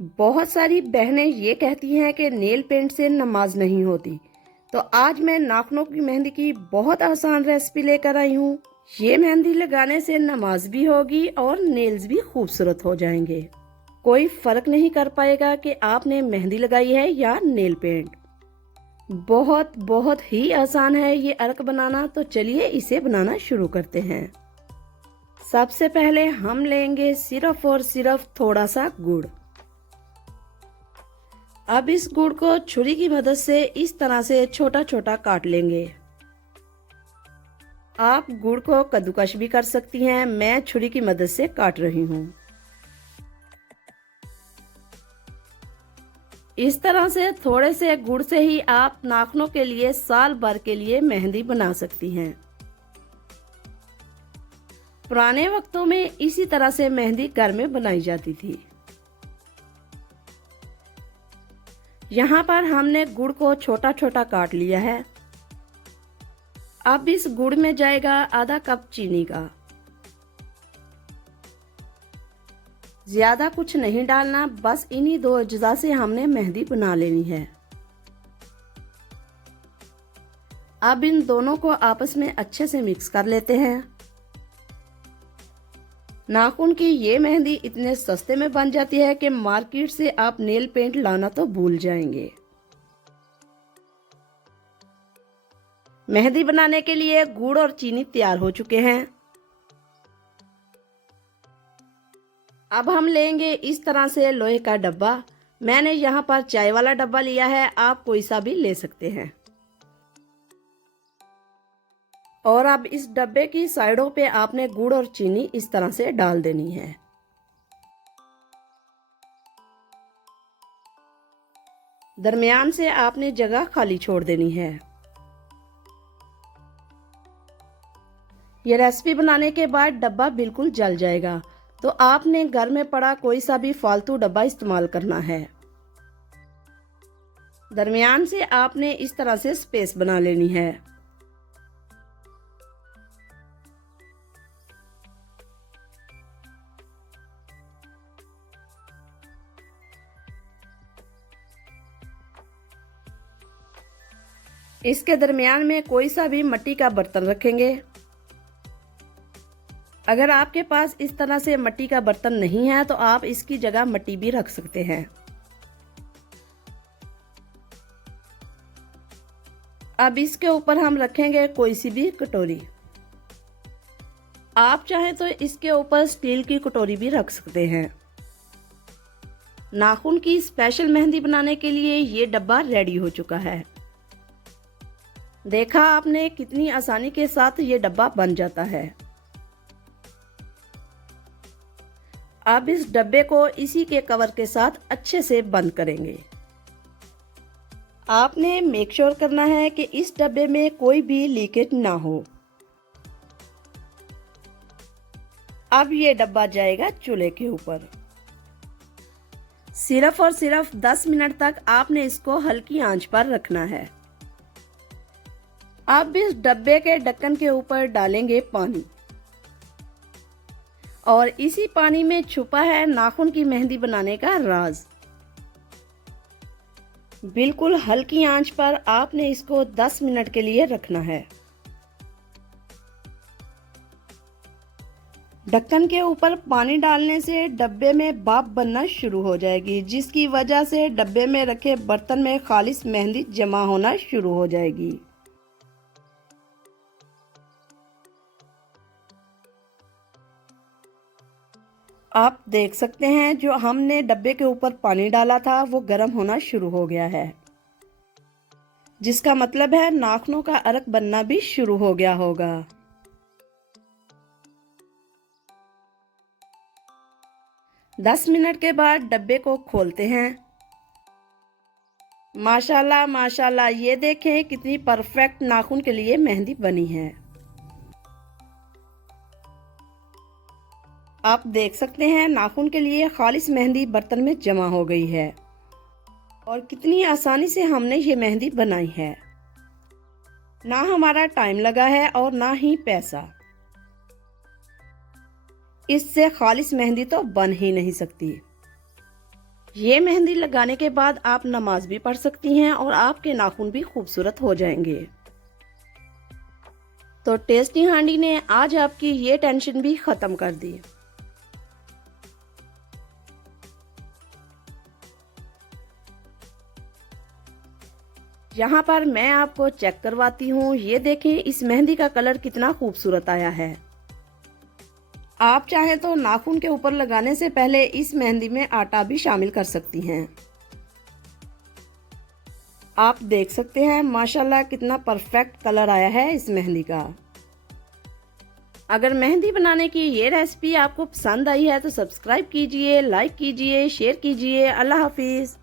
बहुत सारी बहनें ये कहती हैं कि नेल पेंट से नमाज नहीं होती। तो आज मैं नाखूनों की मेहंदी की बहुत आसान रेसिपी लेकर आई हूँ। ये मेहंदी लगाने से नमाज भी होगी और नेल्स भी खूबसूरत हो जाएंगे। कोई फर्क नहीं कर पाएगा कि आपने मेहंदी लगाई है या नेल पेंट। बहुत बहुत ही आसान है ये अर्क बनाना। तो चलिए इसे बनाना शुरू करते हैं। सबसे पहले हम लेंगे सिर्फ और सिर्फ थोड़ा सा गुड़। अब इस गुड़ को छुरी की मदद से इस तरह से छोटा छोटा काट लेंगे। आप गुड़ को कद्दूकश भी कर सकती हैं, मैं छुरी की मदद से काट रही हूँ। इस तरह से थोड़े से गुड़ से ही आप नाखूनों के लिए साल भर के लिए मेहंदी बना सकती हैं। पुराने वक्तों में इसी तरह से मेहंदी घर में बनाई जाती थी। यहाँ पर हमने गुड़ को छोटा छोटा काट लिया है। अब इस गुड़ में जाएगा आधा कप चीनी का। ज्यादा कुछ नहीं डालना, बस इन्हीं दो अज्जा से हमने मेहंदी बना लेनी है। अब इन दोनों को आपस में अच्छे से मिक्स कर लेते हैं। नाखून की ये मेहंदी इतने सस्ते में बन जाती है कि मार्केट से आप नेल पेंट लाना तो भूल जाएंगे। मेहंदी बनाने के लिए गुड़ और चीनी तैयार हो चुके हैं। अब हम लेंगे इस तरह से लोहे का डब्बा। मैंने यहाँ पर चाय वाला डब्बा लिया है, आप कोई सा भी ले सकते हैं। और अब इस डब्बे की साइडों पे आपने गुड़ और चीनी इस तरह से डाल देनी है। दरमियान से आपने जगह खाली छोड़ देनी है। ये रेसिपी बनाने के बाद डब्बा बिल्कुल जल जाएगा, तो आपने घर में पड़ा कोई सा भी फालतू डब्बा इस्तेमाल करना है। दरमियान से आपने इस तरह से स्पेस बना लेनी है। इसके दरमियान में कोई सा भी मिट्टी का बर्तन रखेंगे। अगर आपके पास इस तरह से मिट्टी का बर्तन नहीं है तो आप इसकी जगह मिट्टी भी रख सकते हैं। अब इसके ऊपर हम रखेंगे कोई सी भी कटोरी। आप चाहें तो इसके ऊपर स्टील की कटोरी भी रख सकते हैं। नाखून की स्पेशल मेहंदी बनाने के लिए ये डब्बा रेडी हो चुका है। देखा आपने कितनी आसानी के साथ ये डब्बा बन जाता है। अब इस डब्बे को इसी के कवर के साथ अच्छे से बंद करेंगे। आपने मेक श्योर करना है कि इस डब्बे में कोई भी लीकेज ना हो। अब ये डब्बा जाएगा चूल्हे के ऊपर। सिर्फ और सिर्फ 10 मिनट तक आपने इसको हल्की आंच पर रखना है। अब इस डब्बे के ढक्कन के ऊपर डालेंगे पानी और इसी पानी में छुपा है नाखून की मेहंदी बनाने का राज। बिल्कुल हल्की आंच पर आपने इसको 10 मिनट के लिए रखना है। ढक्कन के ऊपर पानी डालने से डब्बे में भाप बनना शुरू हो जाएगी, जिसकी वजह से डब्बे में रखे बर्तन में खालिस मेहंदी जमा होना शुरू हो जाएगी। आप देख सकते हैं जो हमने डब्बे के ऊपर पानी डाला था वो गर्म होना शुरू हो गया है, जिसका मतलब है नाखूनों का अर्क बनना भी शुरू हो गया होगा। दस मिनट के बाद डब्बे को खोलते हैं। माशाल्लाह माशाल्लाह, ये देखें कितनी परफेक्ट नाखून के लिए मेहंदी बनी है। आप देख सकते हैं नाखून के लिए खालिस मेहंदी बर्तन में जमा हो गई है और कितनी आसानी से हमने ये मेहंदी बनाई है। ना हमारा टाइम लगा है और ना ही पैसा। इससे खालिस मेहंदी तो बन ही नहीं सकती। ये मेहंदी लगाने के बाद आप नमाज भी पढ़ सकती हैं और आपके नाखून भी खूबसूरत हो जाएंगे। तो टेस्टी हांडी ने आज आपकी ये टेंशन भी ख़त्म कर दी। यहाँ पर मैं आपको चेक करवाती हूँ। ये देखें इस मेहंदी का कलर कितना खूबसूरत आया है। आप चाहें तो नाखून के ऊपर लगाने से पहले इस मेहंदी में आटा भी शामिल कर सकती हैं। आप देख सकते हैं माशाल्लाह कितना परफेक्ट कलर आया है इस मेहंदी का। अगर मेहंदी बनाने की ये रेसिपी आपको पसंद आई है तो सब्सक्राइब कीजिए, लाइक कीजिए, शेयर कीजिए। अल्लाह हाफिज़।